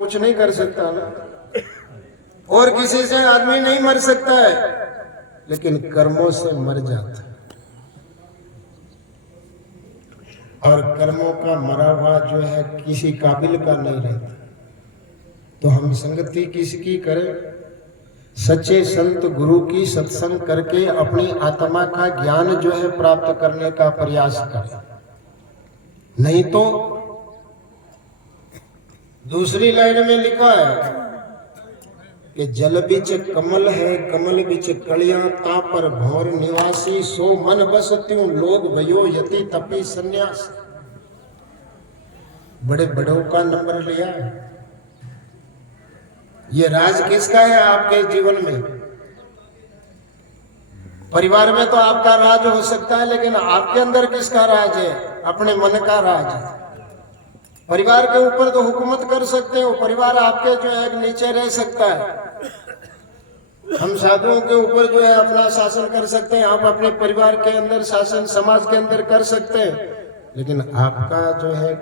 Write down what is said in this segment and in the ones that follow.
कुछ नहीं कर सकता ना, और किसी से आदमी नहीं मर सकता है, लेकिन कर्मों से मर जाता है। और कर्मों का मरा हुआ जो है किसी काबिल का नहीं रहता। तो हम संगति किसकी करें? सच्चे संत गुरु की सत्संग करके अपनी आत्मा का ज्ञान जो है प्राप्त करने का प्रयास करें। नहीं तो दूसरी लाइन में लिखा है कि जल बिच कमल है, कमल बिच कलिया, ता पर भौर निवासी, सो मन बस त्यों लोग भयो यति तपी सन्यास। बड़े बड़ों का नंबर लिया है। ये राज किसका है आपके जीवन में? परिवार में तो आपका राज हो सकता है, लेकिन आपके अंदर किसका राज है? अपने मन का राज है। परिवार के ऊपर तो हुकूमत कर सकते हो, परिवार आपके जो है नीचे रह सकता है। हम साधुओं के ऊपर जो है अपना शासन कर सकते हैं, आप अपने परिवार के अंदर शासन समाज के अंदर कर सकते हैं, लेकिन आपका जो है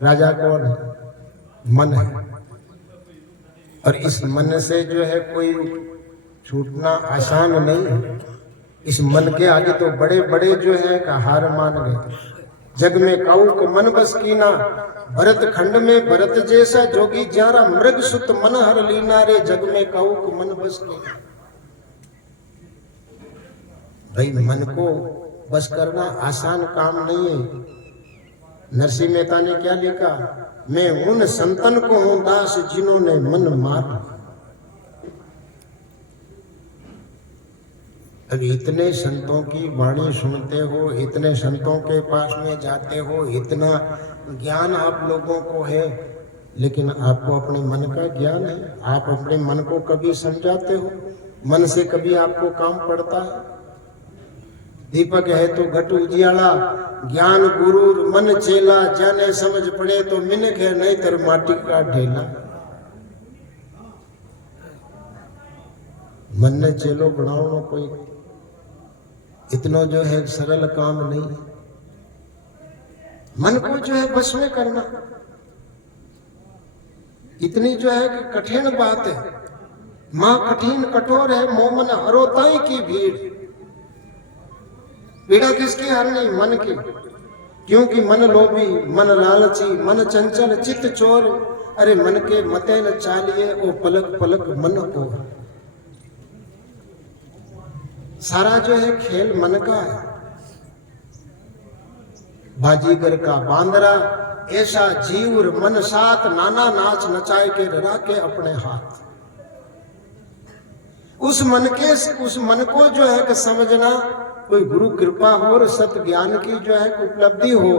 राजा कौन है? मन है। और इस मन से जो है कोई छूटना आसान नहीं है। इस मन के आगे तो बड़े बड़े जो है हार मान गए। जग में काउक मन बस कीना, भरत खंड में भरत जैसा जोगी ज्यारा, मृग सुत मन हर लीना रे, जग में काउक मन बस कीना। भाई मन को बस करना आसान काम नहीं है। नरसिंह मेहता ने क्या लिखा? मैं उन संतन को हूं दास जिन्होंने मन मार। अभी इतने संतों की वाणी सुनते हो, इतने संतों के पास में जाते हो, इतना ज्ञान आप लोगों को है, लेकिन आपको अपने मन का ज्ञान है? आप अपने मन को कभी समझाते हो? मन से कभी आपको काम पड़ता है? दीपक है तो घट उजियाला, ज्ञान गुरु मन चेला, जाने समझ पड़े तो मिनक है, नहीं तर माटी का ढेला। मन ने चेलो बनाओ कोई इतना जो है सरल काम नहीं। मन को जो है बस में करना इतनी जो है कि कठिन बात है। मां कठिन कठोर है, मोमन हरोताई की भीड़। पीड़ा किसकी हरनी? मन की। क्योंकि मन लोभी, मन लालची, मन चंचल, चित्त चोर। अरे मन के मते न चालिए, ओ पलक पलक मन को। सारा जो है खेल मन का है। बाजीगर का बांदरा ऐसा जीव मन साथ, नाना नाच नचाए के डरा के अपने हाथ। उस मन को जो है कि समझना, कोई गुरु कृपा हो और सत्य ज्ञान की जो है उपलब्धि हो,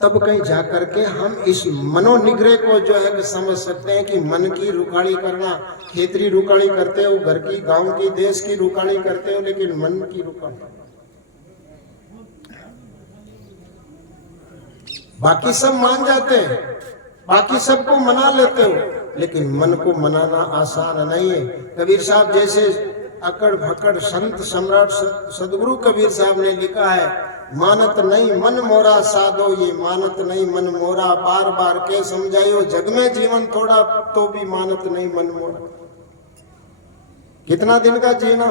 तब कहीं जाकर के हम इस मनोनिग्रह को जो है कि समझ सकते हैं कि मन की रुकाड़ी करना। खेतरी रुकाड़ी करते हो, घर की, गांव की, देश की रुकाड़ी करते हो, लेकिन मन की रुकाड़ी। बाकी सब मान जाते हैं, बाकी सबको मना लेते हो, लेकिन मन को मनाना आसान नहीं है। कबीर साहब जैसे अकड़ भकड़ संत सम्राट सदगुरु कबीर साहब ने लिखा है, मानत नहीं मन मोरा साधो, ये मानत नहीं मन मोरा, बार बार के समझाइयो, जग में जीवन थोड़ा तो भी मानत नहीं मन मोरा। कितना दिन का जीना?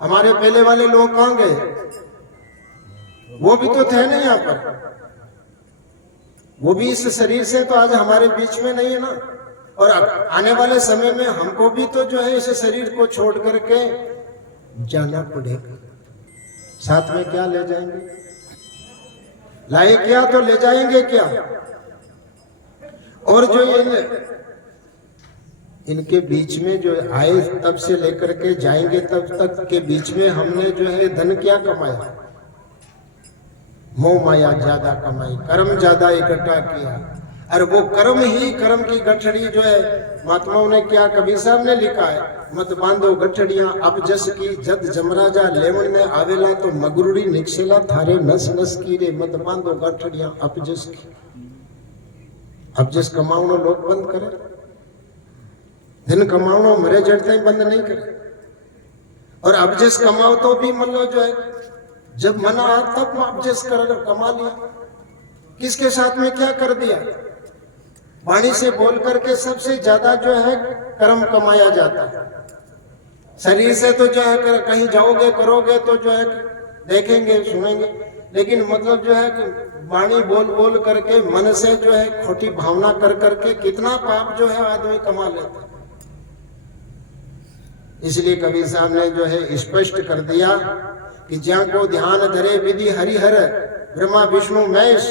हमारे पहले वाले लोग कहां गए? वो भी तो थे नहीं यहाँ पर, वो भी इस शरीर से तो आज हमारे बीच में नहीं है ना। और आने वाले समय में हमको भी तो जो है इस शरीर को छोड़ करके जाना पड़ेगा। साथ में क्या ले जाएंगे? लाए क्या तो ले जाएंगे क्या? और जो इनके बीच में जो आए तब से लेकर के जाएंगे तब तक के बीच में हमने जो है धन क्या कमाया? मोह माया ज्यादा कमाई, कर्म ज्यादा इकट्ठा किया। और वो कर्म ही, कर्म की गठड़ी जो है, महात्माओं ने क्या कबीर साहब ने लिखा है, मत बांधो गठड़ियां अब जस की, जद जमराजा लेवण ने आवेला तो मगरुड़ी निकसेला, थारे नस नस की रे, मत बांधो गठड़ियां अब जस की। अब जस कमावनो लोग बंद करे, दिन कमावनो मरे जड़ते बंद नहीं करे। और अब जस कमाओ तो भी मतलब जो है जब मना तब अब जस कर कमा लिया। किसके साथ में क्या कर दिया? वाणी से बोल करके सबसे ज्यादा जो है कर्म कमाया जाता है। शरीर से तो जो है कहीं जाओगे करोगे तो जो है देखेंगे सुनेंगे, लेकिन मतलब जो है कि वाणी बोल बोल करके मन से जो है खोटी भावना कर करके कितना पाप जो है आदमी कमा लेता है। इसलिए कबीर साहब ने जो है स्पष्ट कर दिया कि ज्યાં को ध्यान धरे विधि हरिहर ब्रह्मा विष्णु महेश,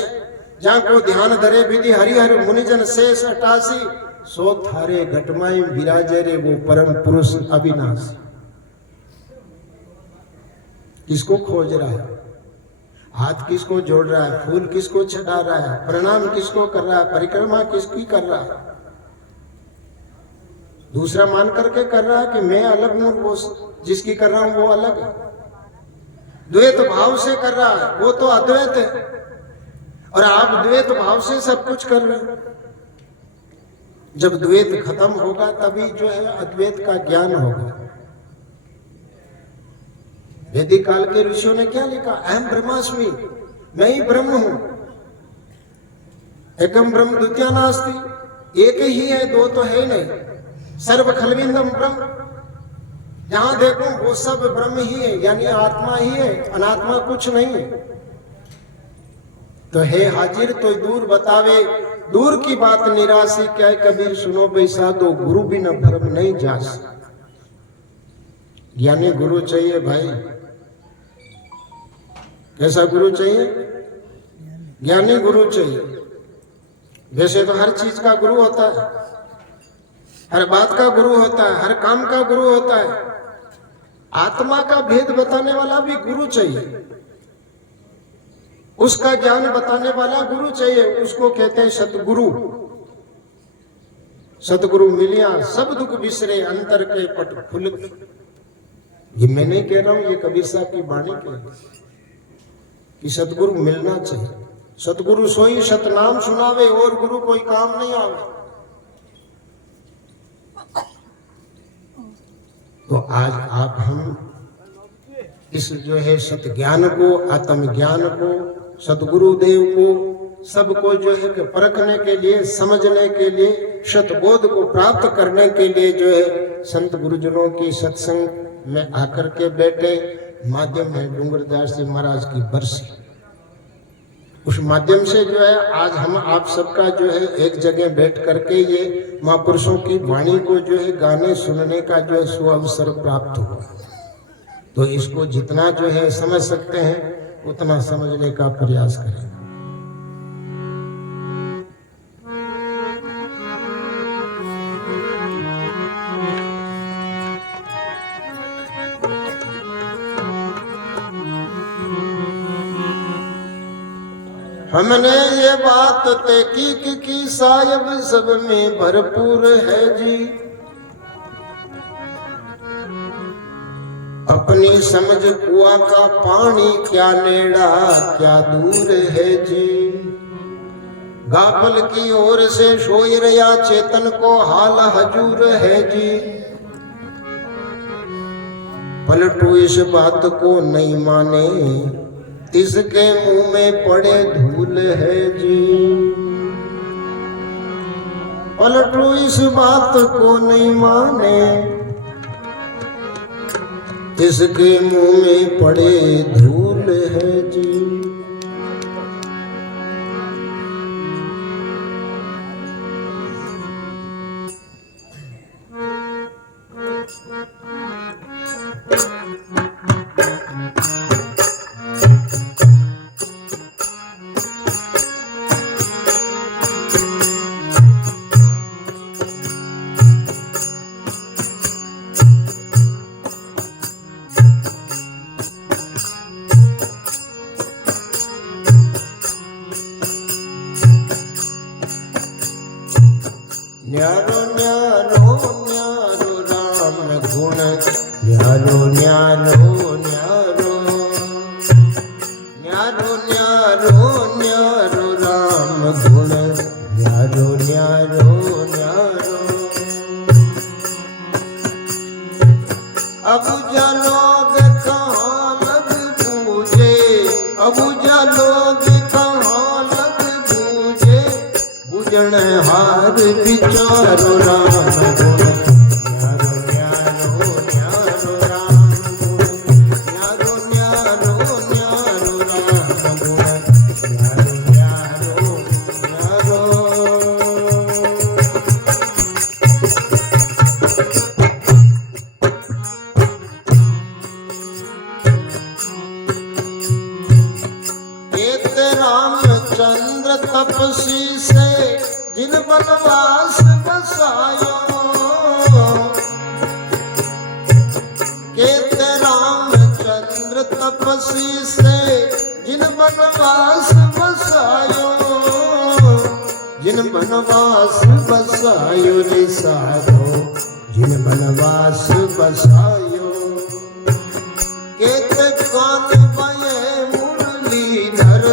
જ્યાં को ध्यान धरे विधि हरिहर मुनिजन शेष 88 सो थारे घटमाई विराजे रे वो परम पुरुष अविनाशी। किसको खोज रहा है, हाथ किसको जोड़ रहा है, फूल किसको चढ़ा रहा है, प्रणाम किसको कर रहा है, परिक्रमा किसकी कर रहा है, दूसरा मान करके कर रहा है कि मैं अलग हूं, वो जिसकी कर रहा हूं वो अलग है। द्वैत भाव से कर रहा है, वो तो अद्वैत है, और आप द्वैत भाव से सब कुछ कर रहे हैं। जब द्वैत खत्म होगा तभी जो है अद्वैत का ज्ञान होगा। वैदिक काल के ऋषियों ने क्या लिखा, अहम ब्रह्मास्मि, मैं ही ब्रह्म हूं, एकम ब्रह्म द्वितीय नास्ति, एक ही है दो तो है नहीं, सर्व खलविंदम ब्रह्म, जहां देखो वो सब ब्रह्म ही है, यानी आत्मा ही है, अनात्मा कुछ नहीं है। तो हे हाजिर तो दूर बतावे, दूर की बात निराशी, क्या है कबीर सुनो बैसा दो, गुरु बिना भ्रम नहीं जास। ज्ञानी गुरु चाहिए भाई। कैसा गुरु चाहिए, ज्ञानी गुरु चाहिए। वैसे तो हर चीज का गुरु होता है, हर बात का गुरु होता है, हर काम का गुरु होता है, आत्मा का भेद बताने वाला भी गुरु चाहिए, उसका ज्ञान बताने वाला गुरु चाहिए, उसको कहते हैं सतगुरु। सतगुरु मिलिया सब दुख बिसरे अंतर के पट खुल। ये मैं नहीं कह रहा हूं, ये कबीर साहब की वाणी के कि सतगुरु मिलना चाहिए। सतगुरु सोई सतनाम सुनावे, और गुरु कोई काम नहीं आवे। तो आज आप हम इस जो है सत ज्ञान को, आत्म ज्ञान को, सतगुरुदेव को, सबको जो है कि परखने के लिए, समझने के लिए, सतबोध को प्राप्त करने के लिए जो है संत गुरुजनों की सत्संग में आकर के बैठे। माध्यम है डूंगरदास जी महाराज की बरसी। उस माध्यम से जो है आज हम आप सबका जो है एक जगह बैठ करके ये महापुरुषों की वाणी को जो है गाने सुनने का जो है सुअवसर प्राप्त हुआ। तो इसको जितना जो है समझ सकते हैं उतना समझने का प्रयास करें। हमने ये बात तहकीक की सायब सब में भरपूर है जी, अपनी समझ कुआं का पानी क्या नेड़ा क्या दूर है जी। गाफल की ओर से सोई रया चेतन को हाल हजूर है जी, पलटू इस बात को नहीं माने तिसके मुंह में पड़े धूल है जी। पलटू इस बात को नहीं माने तिसके मुंह में पड़े धूल है जी। न्यारो न्यारो न्यारो राम गुण, न्यारो न्यारो न्यारो, न्यारो न्यारो न्यारो राम गुण, न्यारो न्यारो न्यारो। अब जा लोग कहाँ लग पूजे, अब जा लोग कहाँ लग पूजे, बुझन हार विचारो राम गुण न्यारो न्यारो न्यारो राम गुण न्यारो न्यारो न्यारो राम गुण न्यारो न्यारो न्यारो। रामचंद्र तपसी से जिन बनवास बसायो केते रामचंद्र तपसी से जिन बनवास बसायो जिन बनवास बसायो रे साधो जिन बनवास बसायो केते कौन बये मुरलीधर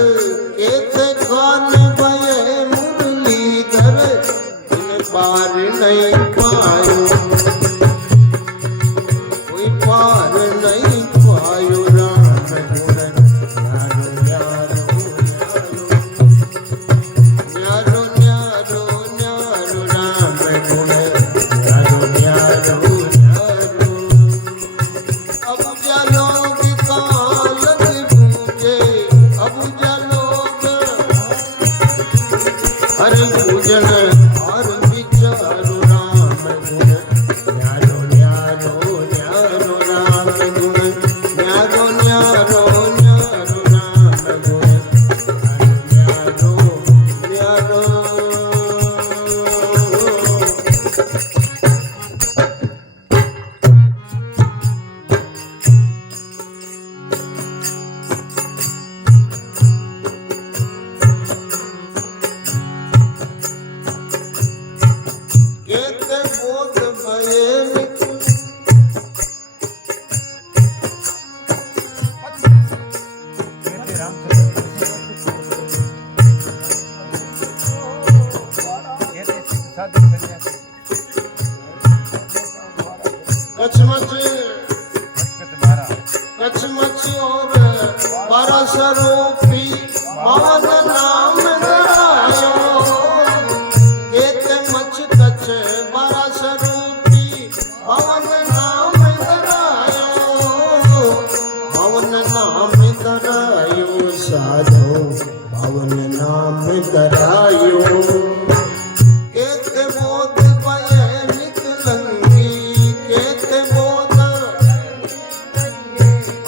केते कौन बये मुरलीधर जिन पार नहीं पायो कोई पार नहीं पायो राम गुण न्यारो न्यारो न्यारो न्यारो न्यारो राम गुण न्यारो न्यारो न्यारो। अब जलोग कालक पूजे अब जलोग हर पूजन और विचारो राम गुण न्यारो न्यारो न्यारो राम गुण न्यारो न्यारो न्यारो राम गुण न्यारो न्यारो केते बोध भये निकुल कचमच कचमच और 1200 रूपी पावन नाम धरायो केते मच कच 1200 रूपी पावन नाम धरायो पावन नाम धरायो साधो पावन नाम धरायो केते बोध भये निकलंगी केते बोध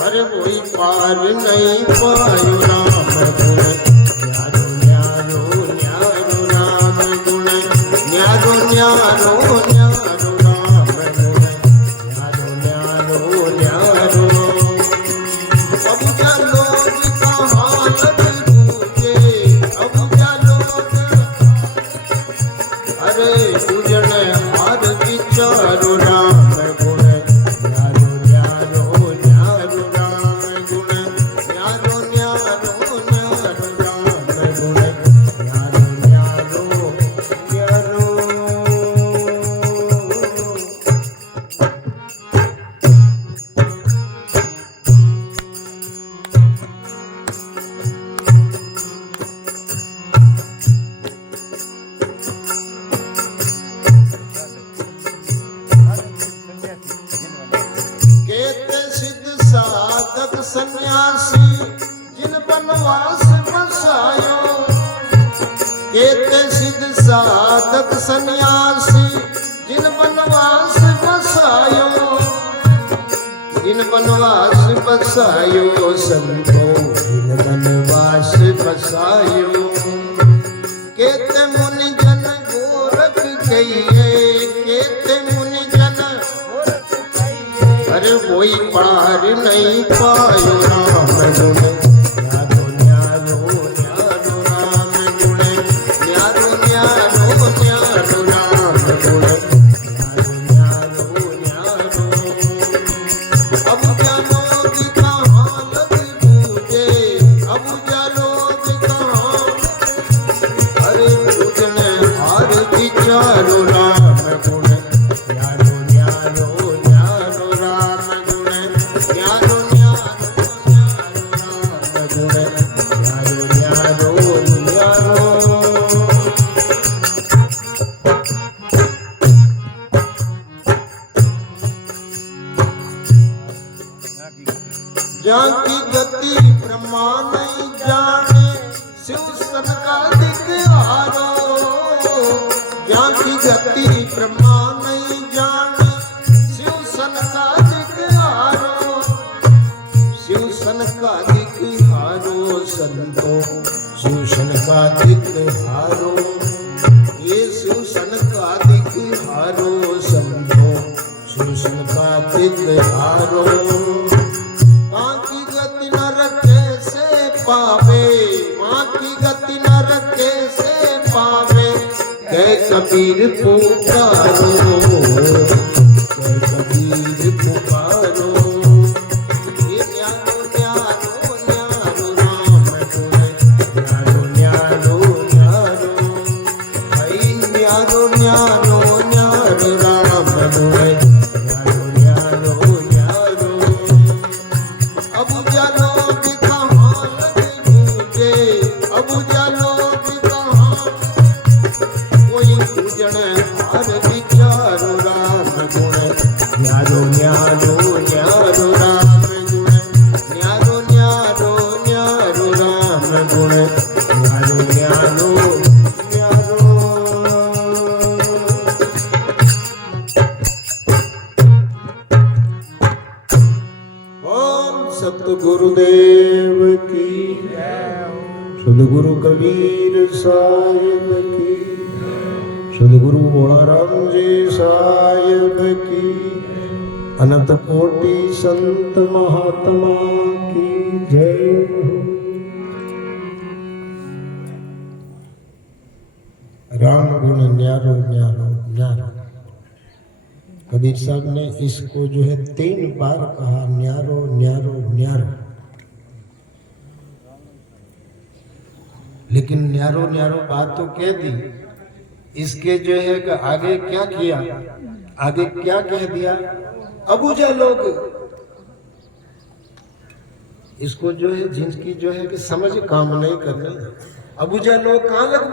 अरे कोई पार नहीं पायो राम गुण न्यारो न्यारो न्यारो राम गुण न्यारो न्यारो न्यारो राम गुण न्यारो न्यारो न्यारो। अब जलोग कहाँ लग पूजे अब जलोग अरे पूजन हर विचारो राम गुण न्यारो न्यारो न्यारो राम गुण न्यारो न्यारो न्यारो राम गुण न्यारो न्यारो न्यारो। केते सिद्ध साधक सन्यासी जिन बनवास बसायो केते सिद्ध साधक सन्यासी जिन बनवास बसायो जिन बनवास बसायो संतो जिन बनवास बसायो केते मुनि जन गोरख कहिए केते मुनि जन अरे कोई पार नहीं पायो राम गुण न्यारो न्यारो न्यारो राम गुण न्यारो न्यारो न्यारो राम गुण न्यारो न्यारो न्यारो। अब जलोग कहाँ लग पूजे अब जलोग कहाँ अरे पूजन हर विचारो राम गुण न्यारो न्यारो न्यारो राम गुण न्यारो न्यारो न्यारो राम गुण न्यारो न्यारो न्यारो। ज्ञान की गति ब्रह्मा नहीं जाने शिव सनकादिक हारो ज्ञान की गति ब्रह्मा नहीं जाने शिव सनकादिक हारो शिव सनकादिक हारो संतो शिव सनकादिक हारो ये शिव सनकादिक हारो संतो शिव सनकादिक हारो पावे माँ की गति न रखे से पावे कह कबीर पुकारो कह कबीर पुकारो ये न्यारो न्यारो न्यारो राम गुण न्यारो न्यारो न्यारो भाई न्यारो न्यारो न्यारो राम गुण न्यारो न्यारो न्यारो अब जानो अब जानो कि कहाँ कोई पूजन हर विचारो राम गुण न्यारो न्यारो न्यारो राम गुण न्यारो न्यारो न्यारो राम गुण न्यारो न्यारो न्यारो ओम सतगुरुदेव की सदगुरु कबीर साहिब की सदगुरु भोलाराम जी साहिब की अनंत कोटि संत महात्मा की जय राम गुण न्यारो न्यारो न्यारो कबीर साहब ने इसको जो है 3 बार कहा न्यारो न्यारो न्यारो लेकिन न्यारो न्यारो बात तो कह दी इसके जो है कि आगे क्या किया आगे क्या कह दिया अबूजा लोग इसको जो है जिनकी जो है कि समझ काम नहीं कर रहे अबूजा लोग कहाँ लग